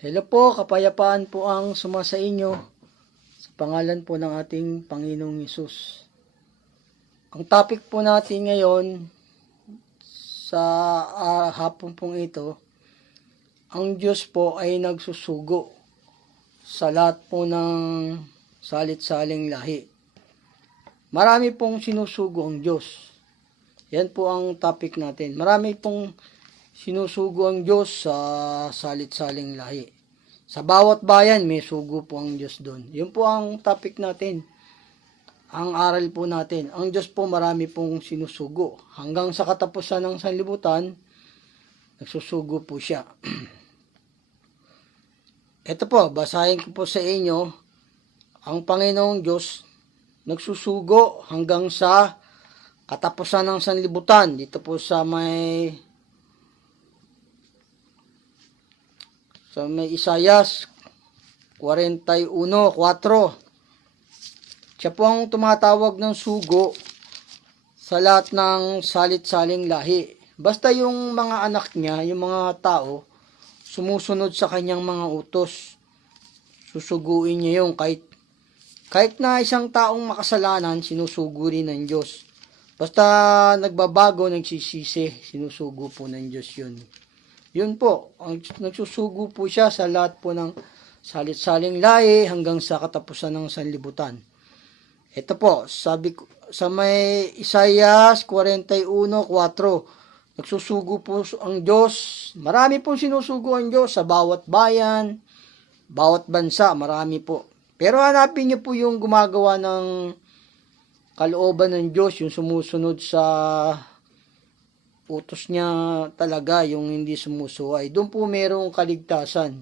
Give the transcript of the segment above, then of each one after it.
Hello po, kapayapaan po ang sumasa inyo sa pangalan po ng ating Panginoong Hesus. Ang topic po natin ngayon sa hapon pong ito, ang Diyos po ay nagsusugo sa lahat po ng salit-saling lahi. Marami pong sinusugo ang Diyos. Yan po ang topic natin. Marami pong sinusugo ang Diyos sa salit-saling lahi. Sa bawat bayan, may sugo po ang Diyos doon. Yun po ang topic natin. Ang aral po natin. Ang Diyos po marami pong sinusugo. Hanggang sa katapusan ng sanlibutan, nagsusugo po siya. Ito po, basahin ko po sa inyo. Ang Panginoong Diyos nagsusugo hanggang sa katapusan ng sanlibutan. Dito po sa may Isayas 41:4. Siya po ang tumatawag ng sugo sa lahat ng salit-saling lahi. Basta yung mga anak niya, yung mga tao, sumusunod sa kanyang mga utos. Susuguin niya yung kahit na isang taong makasalanan, sinusugo rin ng Diyos. Basta nagbabago, nagsisisi, sinusugo po ng Diyos yun. Yun po, nagsusugo po siya sa lahat po ng salit-saling lahi hanggang sa katapusan ng sanlibutan. Ito po, sabi ko, sa may Isayas 41:4, nagsusugo po ang Diyos. Marami pong sinusugo ang Diyos sa bawat bayan, bawat bansa, marami po. Pero hanapin niyo po yung gumagawa ng kalooban ng Diyos, yung sumusunod sa utos niya talaga, yung hindi sumusuway. Doon po merong kaligtasan.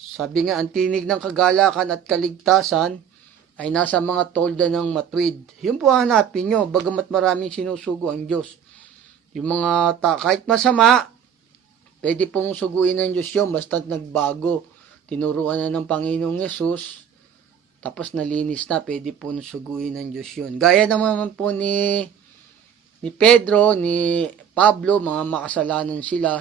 Sabi nga, ang tinig ng kagalakan at kaligtasan ay nasa mga tolda ng matuwid. Yun po hanapin nyo, bagamat maraming sinusugo ang Diyos. Yung mga kahit masama, pwede pong suguin ng Diyos yun, basta nagbago. Tinuruan na ng Panginoong Yesus, tapos nalinis na, pwede po suguin ng Diyos yun. Gaya naman po ni Pedro, ni Pablo, mga makasalanan sila.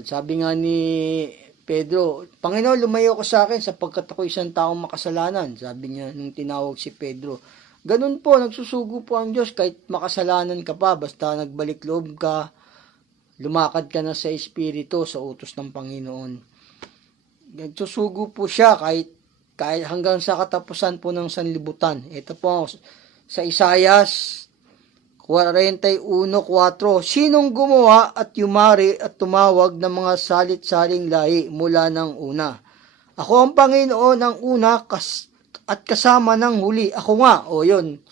Sabi nga ni Pedro, Panginoon, lumayo ko sa akin sapagkat ako isang taong makasalanan. Sabi niya nung tinawag si Pedro. Ganun po, nagsusugo po ang Diyos kahit makasalanan ka pa, basta nagbalik loob ka, lumakad ka na sa Espiritu, sa utos ng Panginoon. Nagsusugo po siya kahit hanggang sa katapusan po ng sanlibutan. Ito po sa Isayas 41:4. Sinong gumawa at yumari at tumawag ng mga salit-saling lahi mula ng una? Ako ang Panginoon ang una at kasama ng huli. Ako nga, yun.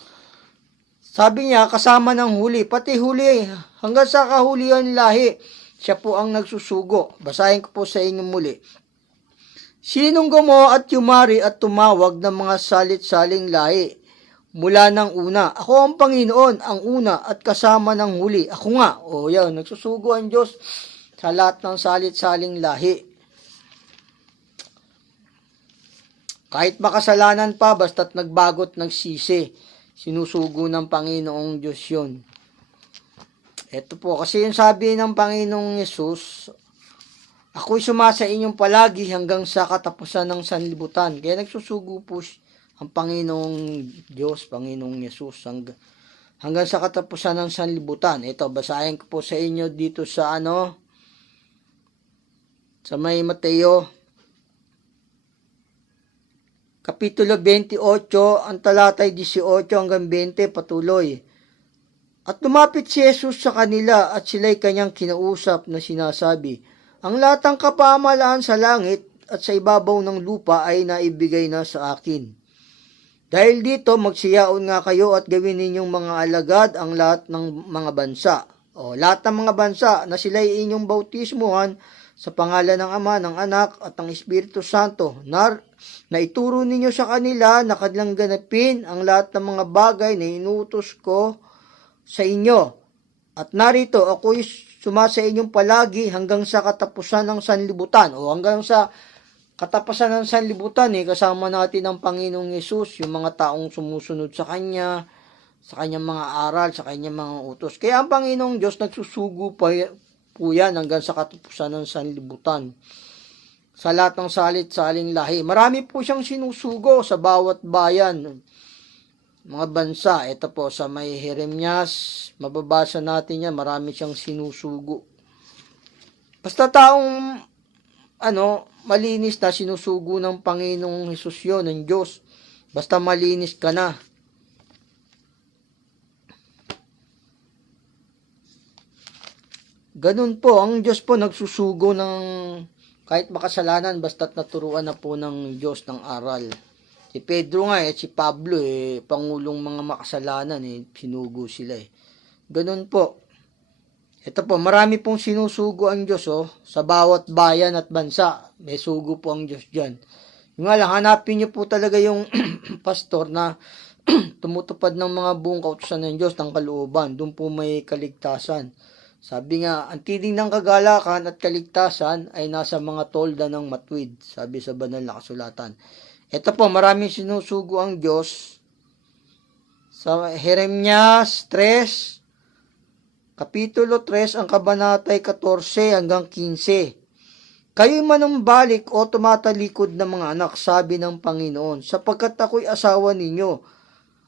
Sabi niya, kasama ng huli. Pati huli, hanggang sa kahulihan lahi, siya po ang nagsusugo. Basahin ko po sa inyo muli. Sinong gumawa at yumari at tumawag ng mga salit-saling lahi mula ng una? Ako ang Panginoon, ang una at kasama ng huli. Ako nga. Yan, nagsusugo ang Diyos sa lahat ng salit-saling lahi. Kahit makasalanan pa, basta't nagbago't nagsisi, sinusugo ng Panginoong Diyos yun. Ito po, kasi yung sabi ng Panginoong Yesus, ako'y sumasa inyong palagi hanggang sa katapusan ng sanlibutan. Kaya nagsusugo po ang Panginoong Diyos, Panginoong Yesus, hanggang sa katapusan ng sanlibutan. Ito, basahin ko po sa inyo dito sa sa may Mateo, Kapitulo 28, ang talatay 18 hanggang 20, patuloy. At lumapit si Jesus sa kanila at sila'y kanyang kinausap na sinasabi, ang latang kapamahalaan sa langit at sa ibabaw ng lupa ay naibigay na sa akin. Dahil dito, magsiyaon nga kayo at gawin ninyong mga alagad ang lahat ng mga bansa. Lahat ng mga bansa na sila'y inyong bautismuhan sa pangalan ng Ama, ng Anak at ng Espiritu Santo, na ituro ninyo sa kanila na kanilang ganapin ang lahat ng mga bagay na inuutos ko sa inyo. At narito, ako'y sumasa inyong palagi hanggang sa katapusan ng sanlibutan. Hanggang sa katapusan ng sanlibutan, kasama natin ang Panginoong Yesus, yung mga taong sumusunod sa Kanya, sa Kanyang mga aral, sa Kanyang mga utos. Kaya ang Panginoong Diyos nagsusugo po yan hanggang sa katapusan ng sanlibutan. sa lahat ng salit-saling lahi. Marami po siyang sinusugo sa bawat bayan, mga bansa. Ito po sa may Jeremias, mababasa natin yan, marami siyang sinusugo. Basta taong malinis na, sinusugo ng Panginoong Hesus yun, ng Diyos. Basta malinis ka na. Ganun po, ang Diyos po nagsusugo ng kahit makasalanan, basta't naturuan na po ng Diyos ng aral. Si Pedro nga si Pablo pangulong mga makasalanan sinugo sila Ganun po. Ito po, marami pong sinusugo ang Diyos sa bawat bayan at bansa. May sugo po ang Diyos dyan. Yung nga lang, hanapin niyo po talaga yung pastor na tumutupad ng mga buong kautusan ng Diyos ng kalooban. Doon po may kaligtasan. Sabi nga, ang tinig ng kagalakan at kaligtasan ay nasa mga tolda ng matuwid. Sabi sa banal na kasulatan. Ito po, maraming sinusugo ang Diyos. Sa Jeremias 3, Kapitulo 3, ang kabanatay 14 hanggang 15. Kayo'y manumbalik o tumatalikod ng mga anak, sabi ng Panginoon, sapagkat ako'y asawa ninyo,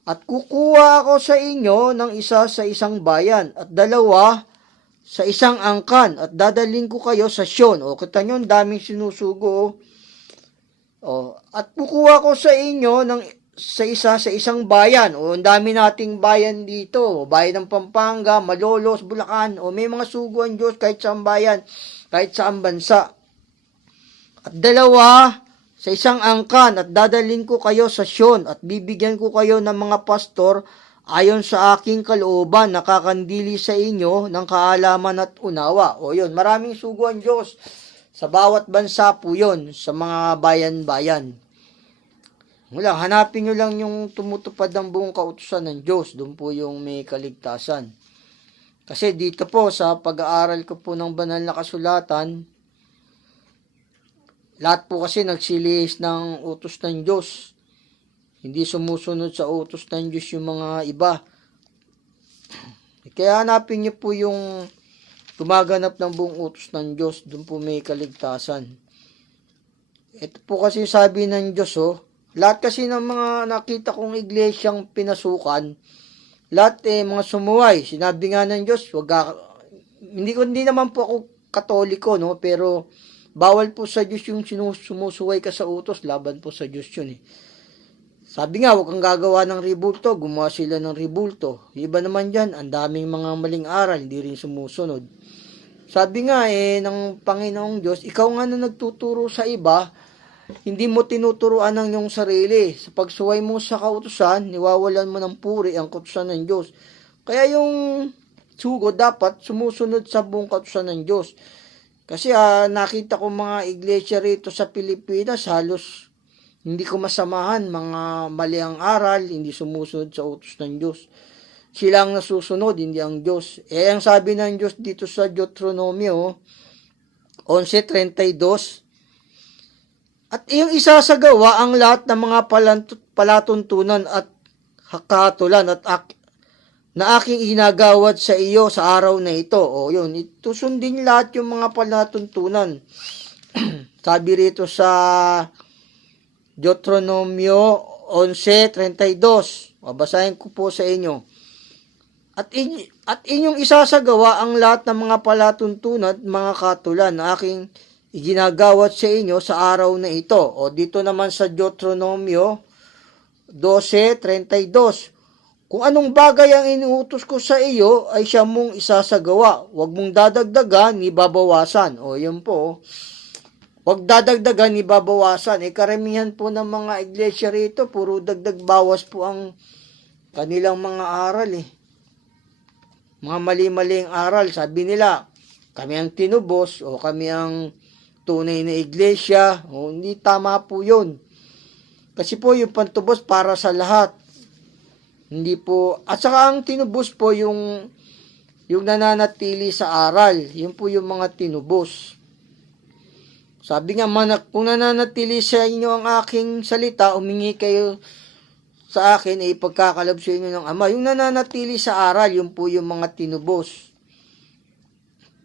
at kukuha ako sa inyo ng isa sa isang bayan, at dalawa sa isang angkan, at dadaling ko kayo sa Sion. Kita nyo, daming sinusugo. At kukuha ko sa inyo sa isang bayan. Ang dami nating bayan dito. Bayan ng Pampanga, Malolos, Bulacan. May mga sugo ang Diyos kahit saan bayan, kahit saan bansa. At dalawa sa isang angkan, at dadaling ko kayo sa Sion, at bibigyan ko kayo ng mga pastor ayon sa aking kalooban, nakakandili sa inyo ng kaalaman at unawa. Yun, maraming sugo ang Diyos. Sa bawat bansa po yun, sa mga bayan-bayan. Wala, hanapin nyo lang yung tumutupad ng buong kautusan ng Diyos. Doon po yung may kaligtasan. Kasi dito po, sa pag-aaral ko po ng banal na kasulatan, lahat po kasi nagsilihis ng utos ng Diyos. Hindi sumusunod sa utos ng Diyos yung mga iba. Kaya hanapin niyo po yung gumaganap ng buong utos ng Diyos. Doon po may kaligtasan. Ito po kasi sabi ng Diyos, lahat kasi ng mga nakita kong iglesyang pinasukan, lahat mga sumuway. Sinabi nga ng Diyos, hindi naman po ako Katoliko, pero bawal po sa Diyos yung sumusuway ka sa utos, laban po sa Diyos yun Sabi nga, huwag kang gagawa ng ribulto, gumawa sila ng ribulto. Iba naman dyan, ang daming mga maling aral, hindi rin sumusunod. Sabi nga ng Panginoong Diyos, ikaw nga na nagtuturo sa iba, hindi mo tinuturuan ng iyong sarili. Sa pagsuway mo sa kautusan, niwawalan mo ng puri ang kautusan ng Diyos. Kaya yung sugo dapat sumusunod sa buong kautusan ng Diyos. Kasi nakita ko mga iglesia rito sa Pilipinas, halos hindi ko masamahan, mga mali ang aral, hindi sumusunod sa utos ng Diyos. Sila ang nasusunod, hindi ang Diyos. Ang sabi ng Diyos dito sa Deuteronomio 11:32, at iyong isasagawa ang lahat ng mga palatuntunan at hakatulan na aking inagawad sa iyo sa araw na ito. Yun, ito sundin lahat yung mga palatuntunan. Sabi rito sa Deuteronomio 11:32. Babasahin ko po sa inyo. At inyong isasagawa ang lahat ng mga palatuntunan at mga katulan na aking iginagawad sa inyo sa araw na ito. Dito naman sa Deuteronomio 12:32. Kung anong bagay ang inuutos ko sa iyo ay siya mong isasagawa. Huwag mong dadagdagan ni babawasan. Yun po. Huwag dadagdagan ni babawasan. Karamihan po ng mga iglesia rito, puro dagdag bawas po ang kanilang mga aral Mga mali-maling aral. Sabi nila, kami ang tinubos o kami ang tunay na iglesia. Hindi tama po yun. Kasi po yung pantubos para sa lahat. Hindi po, at saka ang tinubos po yung nananatili sa aral. Yun po yung mga tinubos. Sabi nga, kung nananatili sa inyo ang aking salita, umingi kayo sa akin, ipagkakalab sa inyo ng Ama. Yung nananatili sa aral, yun po yung mga tinubos.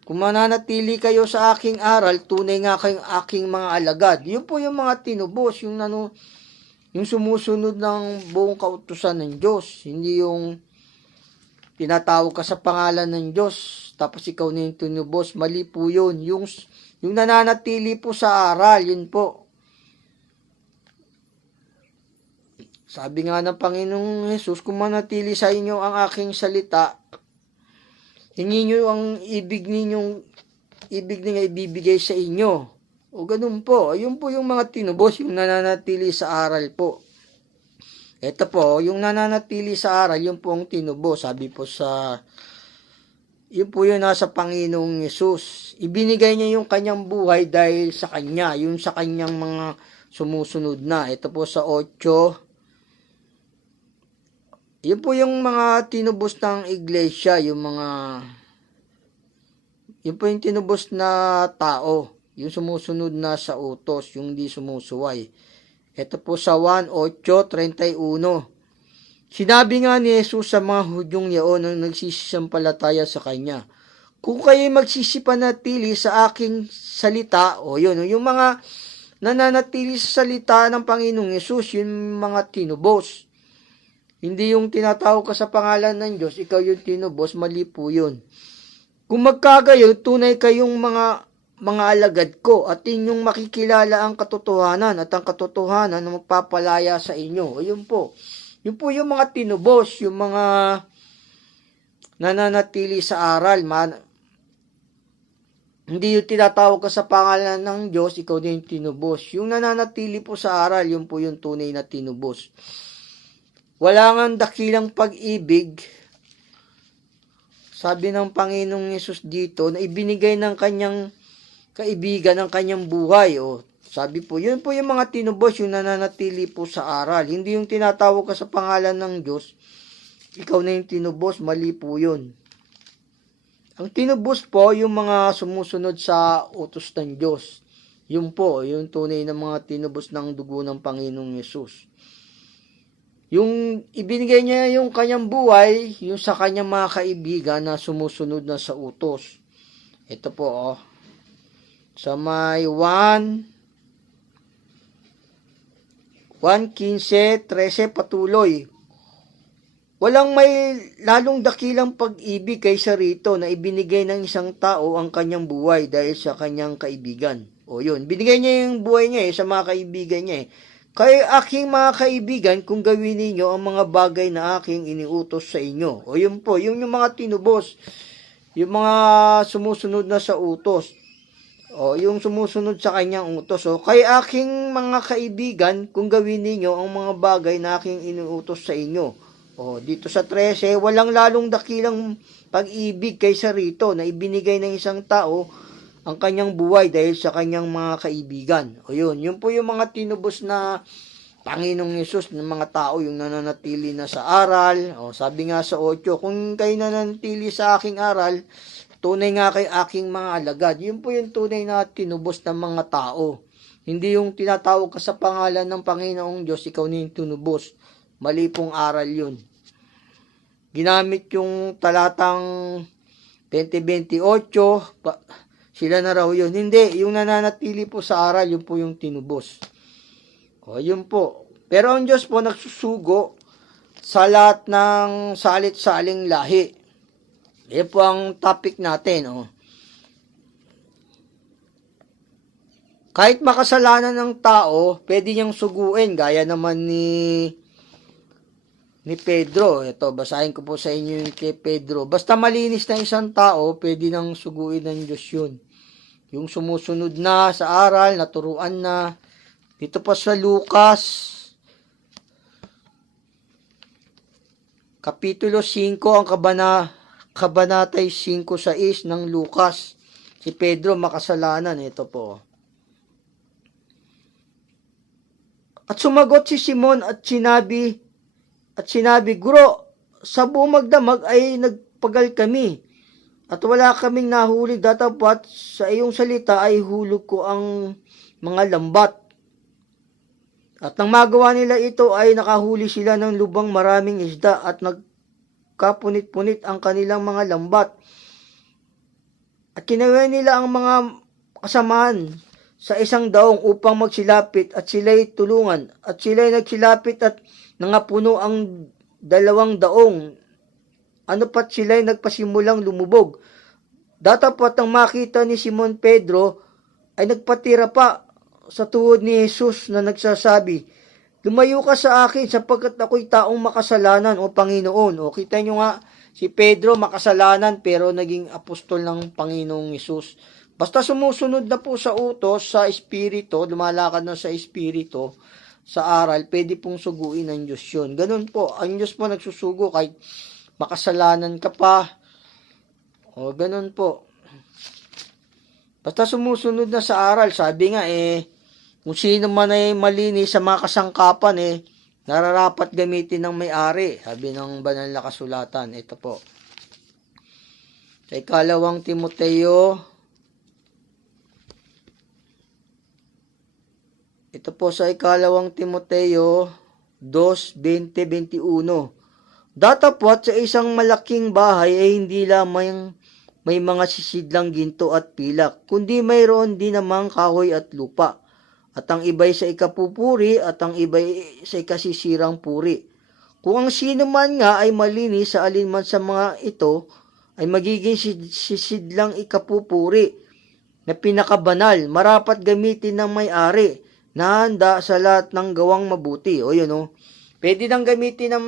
Kung mananatili kayo sa aking aral, tunay nga kayong aking mga alagad. Yun po yung mga tinubos, yung sumusunod ng buong kautusan ng Diyos. Hindi yung tinatawag ka sa pangalan ng Diyos, tapos ikaw na yung tinubos. Mali po yun. Yung nananatili po sa aral, yun po. Sabi nga ng Panginoong Jesus, kung manatili sa inyo ang aking salita, hingi nyo ang ibig ninyong ibibigay sa inyo. O ganun po. Ayun po yung mga tinubos, yung nananatili sa aral po. Ito po, yung nananatili sa aral, yun po ang tinubos. Sabi po yun po yung nasa Panginoong Yesus. Ibinigay niya yung kanyang buhay dahil sa kanya, yung sa kanyang mga sumusunod na. Ito po sa 8. Yun po yung mga tinubos ng iglesia, yun po yung tinubos na tao, yung sumusunod na sa utos, yung di sumusuway. Ito po sa 1:8-31. Sinabi nga ni Jesus sa mga Hudyong yaon nang nagsisisampalataya sa Kanya, kung kayo magsisipanatili sa aking salita, yung mga nananatili sa salita ng Panginoong Yesus, yung mga tinubos. Hindi yung tinatawag ka sa pangalan ng Diyos, ikaw yung tinubos, mali po yun. Kung magkagayo, tunay kayong mga alagad ko at inyong makikilala ang katotohanan at ang katotohanan na magpapalaya sa inyo. Ayun po. Yun po yung mga tinubos, yung mga nananatili sa aral. Hindi yung tinatawag ka sa pangalan ng Diyos, ikaw din yung tinubos. Yung nananatili po sa aral, yun po yung tunay na tinubos. Wala nga dakilang pag-ibig, sabi ng Panginoong Yesus dito, na ibinigay ng kanyang kaibigan ang kanyang buhay. Sabi po, yun po yung mga tinubos, yung nananatili po sa aral. Hindi yung tinatawag ka sa pangalan ng Diyos, ikaw na yung tinubos, mali po yun. Ang tinubos po, yung mga sumusunod sa utos ng Diyos. Yun po, yung tunay na mga tinubos ng dugo ng Panginoong Yesus. Yung ibinigay niya yung kanyang buhay, yung sa kanyang mga kaibigan na sumusunod na sa utos. Ito po, sa may 1:15-13 patuloy. Walang may lalong dakilang pag-ibig kaysa rito na ibinigay ng isang tao ang kanyang buhay dahil sa kanyang kaibigan. Yun, binigay niya yung buhay niya sa mga kaibigan niya. Kaya aking mga kaibigan, kung gawin ninyo ang mga bagay na aking iniutos sa inyo. Yun po, yung mga tinubos, yung mga sumusunod na sa utos. Yung sumusunod sa kanyang utos. Kaya aking mga kaibigan, kung gawin ninyo ang mga bagay na aking iniutos sa inyo. Dito sa 13, walang lalong dakilang pag-ibig kaysa rito na ibinigay ng isang tao ang kanyang buhay dahil sa kanyang mga kaibigan. Yun po yung mga tinubos na Panginoong Yesus ng mga tao, yung nananatili na sa aral. Sabi nga sa 8, kung kayo nananatili sa aking aral, tunay nga kay aking mga alagad. Yun po yung tunay na tinubos ng mga tao. Hindi yung tinatawag ka sa pangalan ng Panginoong Diyos, ikaw na yung tinubos. Mali pong aral yun. Ginamit yung talatang 20:28, sila na raw yun. Hindi, yung nananatili po sa aral, yun po yung tinubos. Yun po. Pero ang Diyos po nagsusugo sa lahat ng salit-saling lahi. Yan po ang topic natin. Kahit makasalanan ng tao, pwede niyang suguin, gaya naman ni Pedro. Ito, basahin ko po sa inyo yung kay Pedro. Basta malinis na isang tao, pwede nang suguin ng Diyos yun. Yung sumusunod na sa aral, naturuan na. Dito pa sa Lucas, Kapitulo 5, ang kabanatay 5:6 ng Lucas. Si Pedro makasalanan. Ito po. At sumagot si Simon at sinabi, Guro, sa buong magdamag ay nagpagal kami, at wala kaming nahuli, datapat sa iyong salita ay hulog ko ang mga lambat. At nang magawa nila ito ay nakahuli sila ng lubang maraming isda at nagkapunit-punit ang kanilang mga lambat. At kinawi nila ang mga kasamahan sa isang daong upang magsilapit at sila'y tulungan. At sila'y nagsilapit at nangapuno ang 2 daong. Ano pat sila'y nagpasimulang lumubog. Datapot ang makita ni Simon Pedro ay nagpatira pa sa tuhod ni Jesus na nagsasabi, "Lumayo ka sa akin sapagkat ako'y taong makasalanan o Panginoon." O kita nyo nga, si Pedro makasalanan pero naging apostol ng Panginoong Jesus. Basta sumusunod na po sa utos, sa espiritu, lumalakad na sa espiritu, sa aral, pwede pong suguin ng Diyos yun. Ganun po, ang Diyos po nagsusugo kahit makasalanan ka pa. O ganun po. Basta sumusunod na sa aral, sabi nga kung sino man ay malinis sa mga kasangkapan nararapat gamitin ng may-ari. Sabi ng banal na kasulatan. Ito po. Sa ikalawang Timoteo, ito po sa ikalawang Timoteo 2:20-21. Datapwat sa isang malaking bahay ay hindi lamang may mga sisidlang ginto at pilak, kundi mayroon din namang kahoy at lupa. At ang iba'y sa ikapupuri at ang iba'y sa ikasisirang puri. Kung ang sino man nga ay malinis sa alinman sa mga ito, ay magiging sisidlang ikapupuri na pinakabanal, marapat gamitin ng may-ari, na handa sa lahat ng gawang mabuti. O yun pwede nang gamitin ng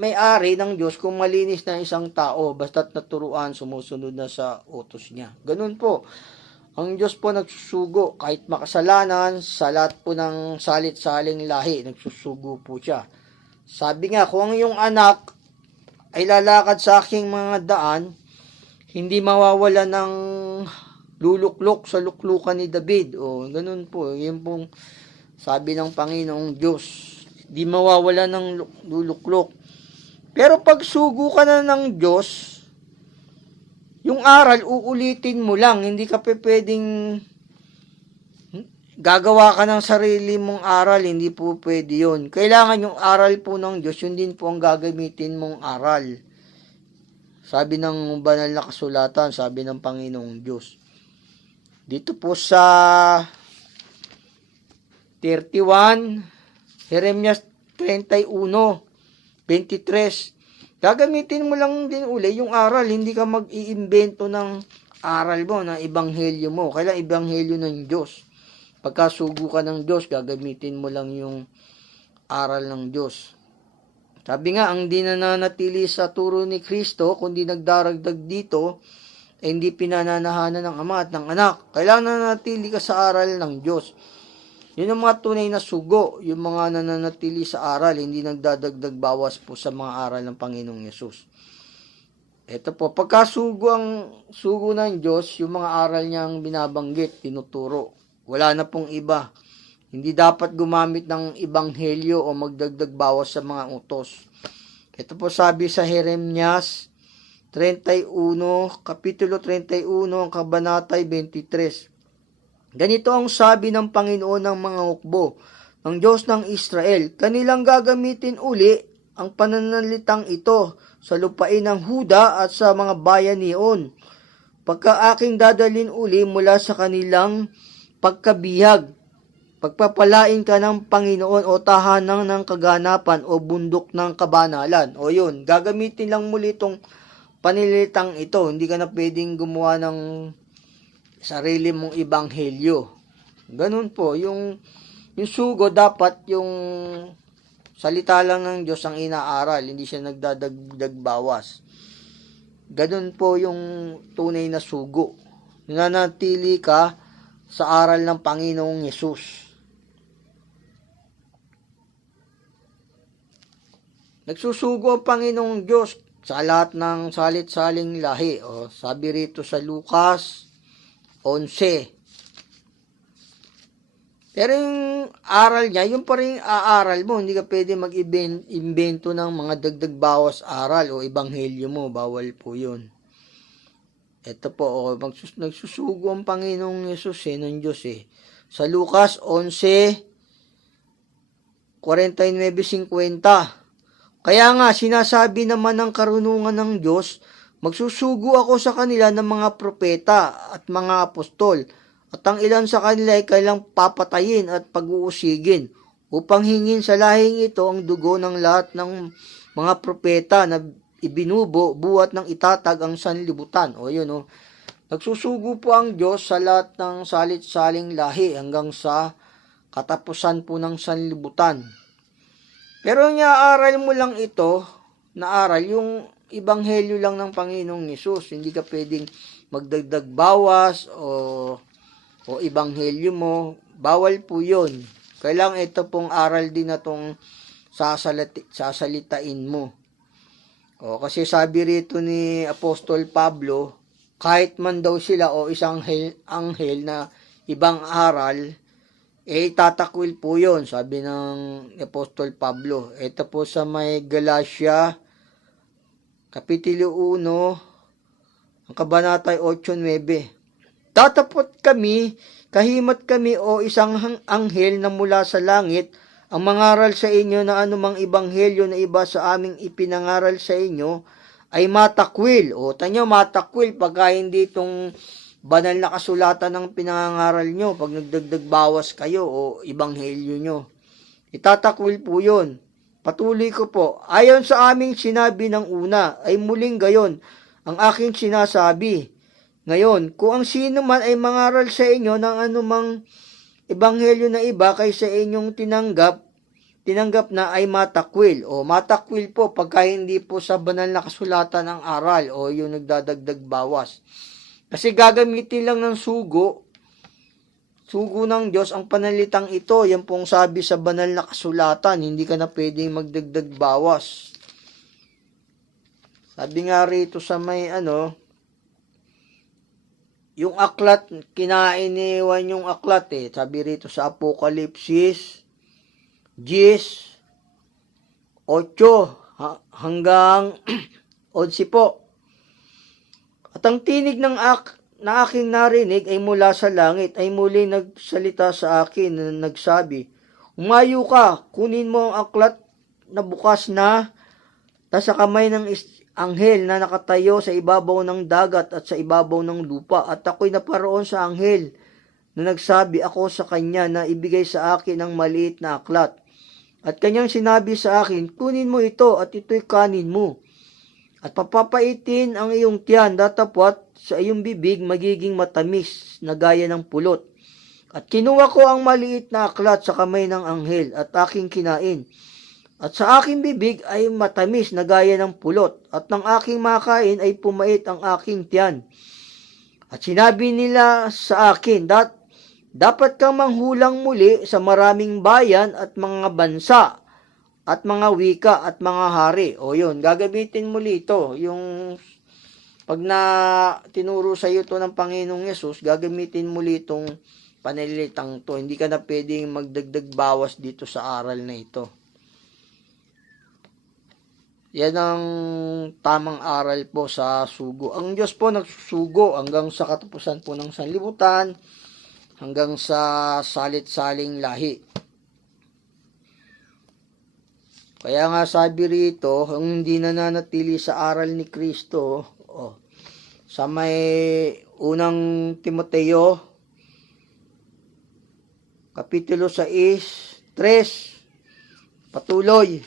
may-ari ng Diyos kung malinis na isang tao, basta't naturuan, sumusunod na sa utos niya. Ganun po. Ang Diyos po nagsusugo, kahit makasalanan, sa lahat po ng salit-saling lahi, nagsusugo po siya. Sabi nga, kung ang iyong anak ay lalakad sa aking mga daan, hindi mawawala ng luluklok sa luklukan ni David. O, ganun po. Yun pong sabi ng Panginoong Diyos. Di mawawala ng luluklok. Pero pag sugo ka na ng Diyos, yung aral, uulitin mo lang. Hindi ka pwedeng gagawa ka ng sarili mong aral. Hindi po pwede yun. Kailangan yung aral po ng Diyos, yun din po ang gagamitin mong aral. Sabi ng banal na kasulatan, sabi ng Panginoong Diyos. Dito po sa 31, Jeremias 31:23. Gagamitin mo lang din uli yung aral. Hindi ka mag-iimbento ng aral mo, ng ebanghelyo mo. Kailangan ebanghelyo ng Diyos. Pagkasugo ka ng Diyos, gagamitin mo lang yung aral ng Diyos. Sabi nga, ang di nananatili sa turo ni Kristo, kundi nagdaragdag dito, hindi pinananahanan ng Ama at ng Anak. Kailangan nananatili ka sa aral ng Diyos. Yun ang mga tunay na sugo, yung mga nananatili sa aral, hindi nagdadagdag bawas po sa mga aral ng Panginoong Yesus. Ito po, pagkasugo ang sugo ng Diyos, yung mga aral niyang binabanggit, tinuturo. Wala na pong iba. Hindi dapat gumamit ng ebanghelyo o magdagdag bawas sa mga utos. Ito po sabi sa Jeremias 31, Kapitulo 31, ang kabanatay 23. Ganito ang sabi ng Panginoon ng mga hukbo, ng Diyos ng Israel, kanilang gagamitin uli ang pananalitang ito sa lupain ng Huda at sa mga bayan niyon. Pagka aking dadalin uli mula sa kanilang pagkabihag, pagpapalain ka ng Panginoon o tahanang ng kaganapan o bundok ng kabanalan. O yun, gagamitin lang muli itong panilitang ito. Hindi ka na pwedeng gumawa ng sarili mong ebanghelyo. Ganun po, yung sugo dapat yung salita lang ng Diyos ang inaaral, hindi siya nagdadagdag bawas. Ganun po yung tunay na sugo. Nananatili ka sa aral ng Panginoong Yesus. Nagsusugo ang Panginoong Diyos sa lahat ng salit-saling lahi. O, sabi rito sa Lucas 11. Pero yung aral niya, yung pa rin aaral mo, hindi ka pwede mag-invento ng mga dagdag bawas aral o ebanghelyo mo, bawal po yun. Ito po, nagsusugo ang Panginoong Yesus ng Diyos Sa Lucas 11:49-50. Kaya nga, sinasabi naman ng karunungan ng Diyos, Magsusugo ako sa kanila ng mga propeta at mga apostol, at ang ilan sa kanila ay kailang papatayin at pag-uusigin, upang hingin sa lahing ito ang dugo ng lahat ng mga propeta na ibinubo buhat ng itatag ang sanlibutan. O yun o. Nagsusugo po ang Diyos sa lahat ng salit-saling lahi hanggang sa katapusan po ng sanlibutan. Pero niaaral mo lang ito, naaral yung ebanghelyo lang ng Panginoong Hesus. Hindi ka pwedeng magdagdag bawas o ebanghelyo mo. Bawal po yun. Kailangan ito pong aral din na itong sasalitain mo. Kasi sabi rito ni Apostol Pablo, kahit man daw sila o isang anghel na ibang aral, tatakwil po yun, sabi ng Apostol Pablo. Ito po sa may Galatia, Kapitulo 1, ang kabanata 8-9. Tatapot kami, kahimat kami o isang anghel na mula sa langit, ang mangaral sa inyo na anumang ebanghelyo na iba sa aming ipinangaral sa inyo, ay matakwil. Tanyo, matakwil pagka hindi itong banal na kasulatan ng pinangaral nyo, pag nagdagdag bawas kayo o ebanghelyo nyo. Itatakwil po yun. Patuloy ko po, ayon sa aming sinabi ng una, ay muling gayon ang aking sinasabi. Ngayon, kung ang sino man ay mangaral sa inyo ng anumang ebanghelyo na iba kaysa inyong tinanggap na ay matakwil. Matakwil po pagka hindi po sa banal na kasulatan ng aral o yung nagdadagdag bawas. Kasi gagamitin lang ng sugo ng Diyos ang panalitang ito. Yan pong sabi sa banal na kasulatan, hindi ka na pwedeng magdagdag bawas. Sabi nga rito sa may yung aklat, kinainiwan yung aklat Sabi rito sa Apokalipsis 10:8 hanggang 11 po. At ang tinig na aking narinig ay mula sa langit, ay muli nagsalita sa akin na nagsabi, umayo ka, kunin mo ang aklat na bukas na nasa kamay ng anghel na nakatayo sa ibabaw ng dagat at sa ibabaw ng lupa. At ako'y naparoon sa anghel na nagsabi ako sa kanya na ibigay sa akin ang maliit na aklat. At kanyang sinabi sa akin, kunin mo ito at ito'y kanin mo. At papapaitin ang iyong tiyan, datapwat sa iyong bibig magiging matamis na gaya ng pulot. At kinuha ko ang maliit na aklat sa kamay ng anghel at aking kinain. At sa aking bibig ay matamis na gaya ng pulot. At ng aking makain ay pumait ang aking tiyan. At sinabi nila sa akin, dapat kang manghulang muli sa maraming bayan at mga bansa at mga wika at mga hari. Yun, gagamitin muli ito. Yung pag na tinuro sa iyo to ng Panginoong Yesus, gagamitin muli itong panalitang to. Hindi ka na pwedeng magdagdag bawas dito sa aral na ito. Yan ang tamang aral po sa sugo. Ang Diyos po nagsusugo hanggang sa katapusan po ng sanlibutan, hanggang sa salit-saling lahi. Kaya nga sabi rito, ang hindi nananatili sa aral ni Kristo, sa may unang Timoteo, Kapitulo 6:3, patuloy.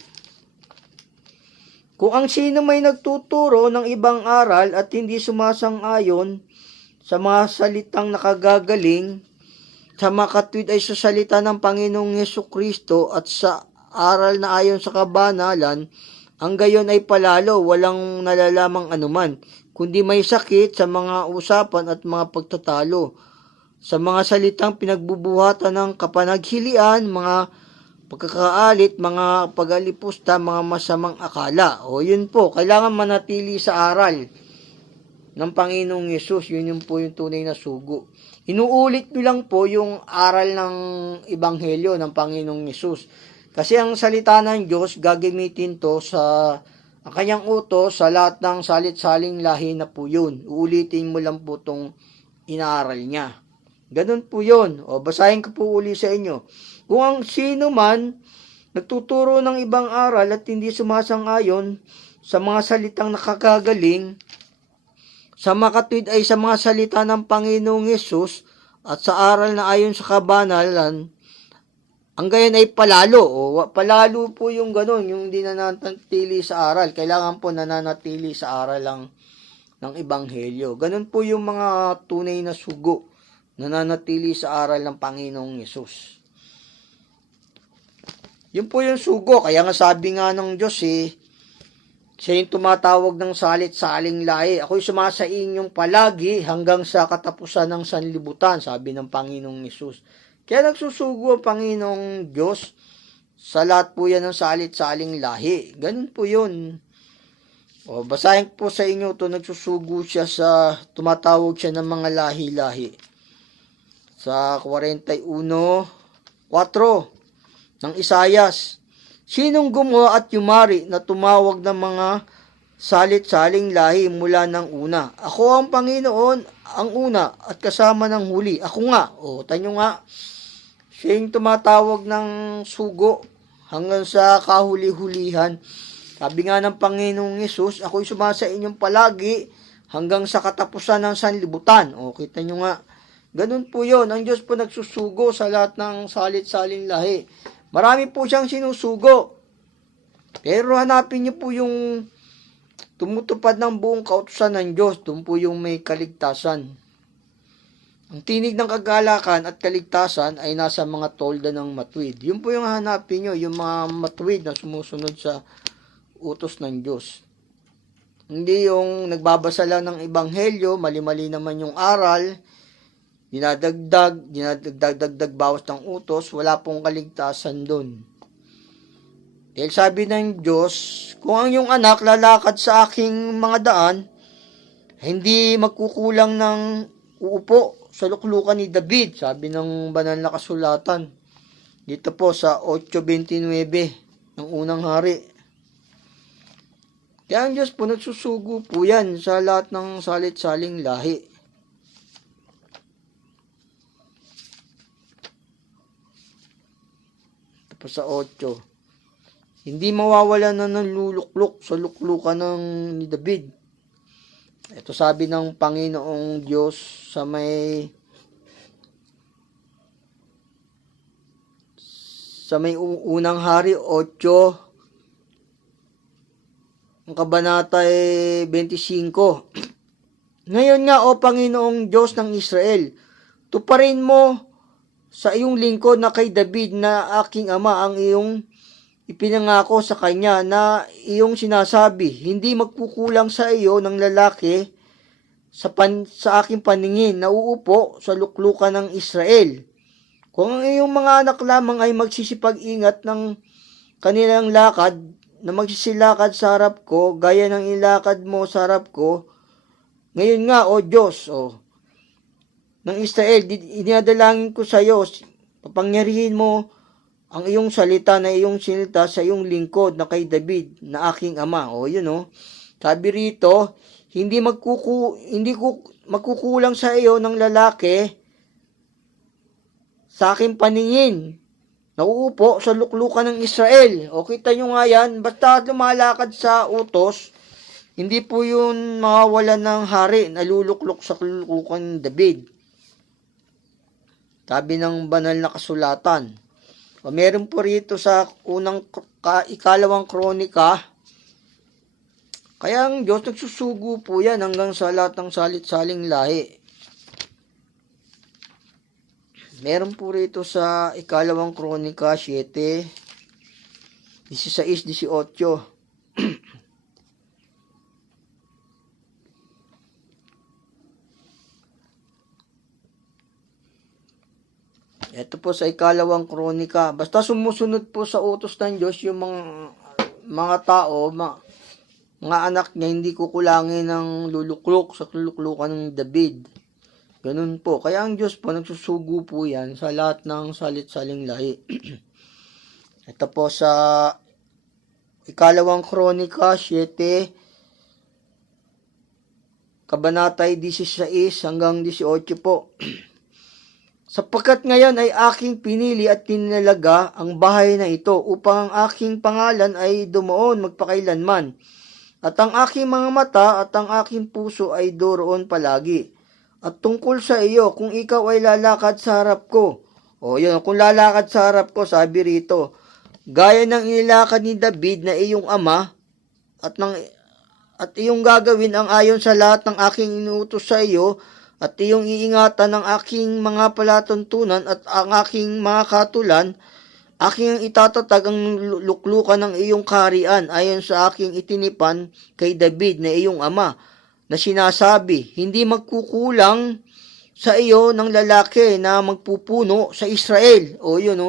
Kung ang sino may nagtuturo ng ibang aral at hindi sumasang-ayon sa mga salitang nakagagaling, sa makatwid ay sa salita ng Panginoong Hesukristo at sa aral na ayon sa kabanalan, ang gayon ay palalo, walang nalalamang anuman, kundi may sakit sa mga usapan at mga pagtatalo, sa mga salitang pinagbubuhatan ng kapanaghilian, mga pagkakaalit, mga pag-alipusta, mga masamang akala. Yun po, kailangan manatili sa aral ng Panginoong Yesus. Yun po yung tunay na sugo. Inuulit nyo lang po yung aral ng Ebanghelyo ng Panginoong Yesus. Kasi ang salita ng Diyos, gagamitin to sa ang kanyang utos sa lahat ng salit-saling lahi na po yun. Uulitin mo lang po itong inaaral niya. Ganun po yun. Basahin ko po uli sa inyo. Kung ang sino man nagtuturo ng ibang aral at hindi sumasang-ayon sa mga salitang nakakagaling, sa makatwid ay sa mga salita ng Panginoong Yesus at sa aral na ayon sa kabanalan, ang gayon ay palalo. Palalo po yung ganun, yung di nananatili sa aral. Kailangan po nananatili sa aral lang ng Ebanghelyo. Ganun po yung mga tunay na sugo, nananatili sa aral ng Panginoong Yesus. Yun po yung sugo. Kaya nga sabi nga ng Diyos siya yung tumatawag ng salit-saling lahi. Ako'y sumasa inyong palagi hanggang sa katapusan ng sanlibutan, sabi ng Panginoong Yesus. Kaya nagsusugo ang Panginoong Diyos sa lahat po yan ng salit-saling lahi. Ganun po yun. Basahin po sa inyo ito, nagsusugo siya tumatawag siya ng mga lahi-lahi. Sa 41:4 ng Isayas, sinong gumawa at yumari na tumawag ng mga salit-saling lahi mula ng una? Ako ang Panginoon, ang una at kasama ng huli. Ako nga. Tanyo nga. Siya yung tumatawag ng sugo hanggang sa kahuli-hulihan. Sabi nga ng Panginoong Yesus, ako'y sumasa inyong palagi hanggang sa katapusan ng sanlibutan. Kita nyo nga. Ganun po yun. Ang Diyos po nagsusugo sa lahat ng salit-saling lahi. Marami po siyang sinusugo. Pero hanapin niyo po yung tumutupad ng buong kautusan ng Diyos. Doon po yung may kaligtasan. Ang tinig ng kagalakan at kaligtasan ay nasa mga tolda ng matuwid. Yun po yung hanapin nyo, yung mga matuwid na sumusunod sa utos ng Diyos. Hindi yung nagbabasa lang ng Ebanghelyo, mali-mali naman yung aral, dinadagdag bawas ng utos, wala pong kaligtasan doon. Dahil sabi ng Diyos, kung ang iyong anak lalakad sa aking mga daan, hindi magkukulang ng uupo sa luklukan ni David, sabi ng banal na kasulatan. Dito po sa 8:29 ng unang hari. Kaya ang Diyos po nagsusugo po yan sa lahat ng salit-saling lahi. Tapos sa 8, hindi mawawala na ng luluklok sa luklukan ni David. Ito sabi ng Panginoong Diyos sa may unang hari 8, ang kabanata 25. Ngayon nga, o Panginoong Diyos ng Israel, tuparin mo sa iyong lingkod na kay David na aking ama ang iyong ipinangako sa kanya na iyong sinasabi, hindi magkukulang sa iyo ng lalaki sa aking paningin na uupo sa luklukan ng Israel. Kung ang iyong mga anak lamang ay magsisipag-ingat ng kanilang lakad, na magsisilakad sa harap ko, gaya ng ilakad mo sa harap ko, ngayon nga, O Diyos, ng Israel, dinadalangin ko sa iyo, papangyarihin mo ang iyong salita na iyong sinilta sa iyong lingkod na kay David na aking ama. Sabi rito, hindi magkukulang sa iyo ng lalaki sa aking paningin. Nauupo sa luklukan ng Israel. Kita nyo nga yan, basta lumalakad sa utos, hindi po yun mawawalan ng hari na luluklok sa luklukan ng David. Sabi ng banal na kasulatan. Meron po rito sa ikalawang kronika. Kaya ang Diyos nagsusugo po yan hanggang sa lahat ng salit-saling lahi. Meron po rito sa ikalawang kronika 7:16-18. Ito po sa ikalawang kronika. Basta sumusunod po sa utos ng Diyos yung mga tao, mga anak niya, hindi kukulangin ng luluklok sa luluklukan ng David. Ganun po. Kaya ang Diyos po, nagsusugo po yan sa lahat ng salit-saling lahi. Ito po sa ikalawang kronika 7, kabanatay 16-18 po. Sapagkat ngayon ay aking pinili at tinalaga ang bahay na ito upang ang aking pangalan ay dumoon magpakailanman. At ang aking mga mata at ang aking puso ay doroon palagi. At tungkol sa iyo, kung ikaw ay lalakad sa harap ko, o yun, kung lalakad sa harap ko, sabi rito, gaya ng inilakad ni David na iyong ama, at iyong gagawin ang ayon sa lahat ng aking inuutos sa iyo, at iyong iingatan ng aking mga palatuntunan at ang aking mga katulan, aking itatatag ang luklukan ng iyong kaharian ayon sa aking itinipan kay David na iyong ama, na sinasabi, hindi magkukulang sa iyo ng lalaki na magpupuno sa Israel. O yun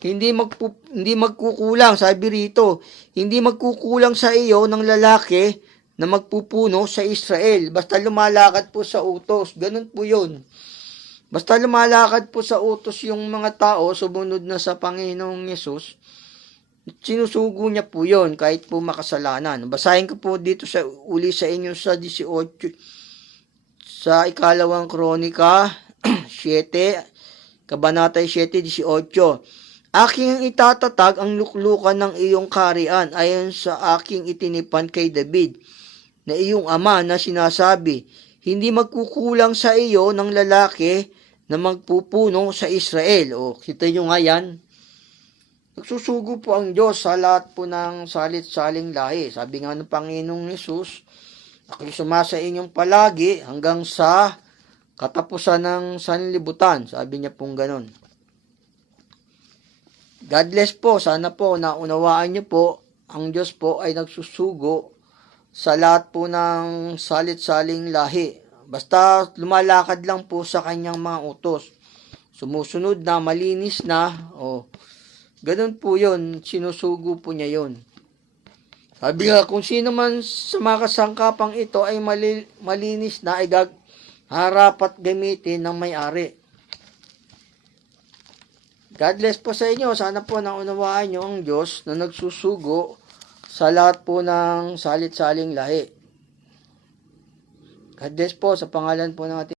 hindi magkukulang, sabi rito, hindi magkukulang sa iyo ng lalaki na magpupuno sa Israel. Basta lumalakad po sa utos. Ganun po yun. Basta lumalakad po sa utos yung mga tao, sumunod na sa Panginoong Yesus, sinusugo niya po yun, kahit po makasalanan. Basahin ko po dito uli sa inyo sa 18, sa ikalawang kronika, 7, kabanatay 7:18. Aking itatatag ang luklukan ng iyong kaharian ayon sa aking itinipan kay David, na iyong ama, na sinasabi, hindi magkukulang sa iyo ng lalaki na magpupuno sa Israel. O, kita nyo nga yan. Nagsusugo po ang Diyos sa lahat po ng salit-saling lahi. Sabi nga ng Panginoong Yesus, ako'y sumasa inyong palagi hanggang sa katapusan ng sanlibutan. Sabi niya pong ganon. God bless po. Sana po naunawaan niyo po, ang Diyos po ay nagsusugo sa lahat po ng salit-saling lahi. Basta lumalakad lang po sa kanyang mga utos. Sumusunod na, malinis na, ganun po yun, sinusugo po niya yun. Sabi nga, kung sino man sa mga kasangkapang ito ay malinis na, ay harapat gamitin ng may-ari. God bless po sa inyo. Sana po naunawaan nyo ang Diyos na nagsusugo sa lahat po ng salit-saling lahi. God bless po sa pangalan po ng ating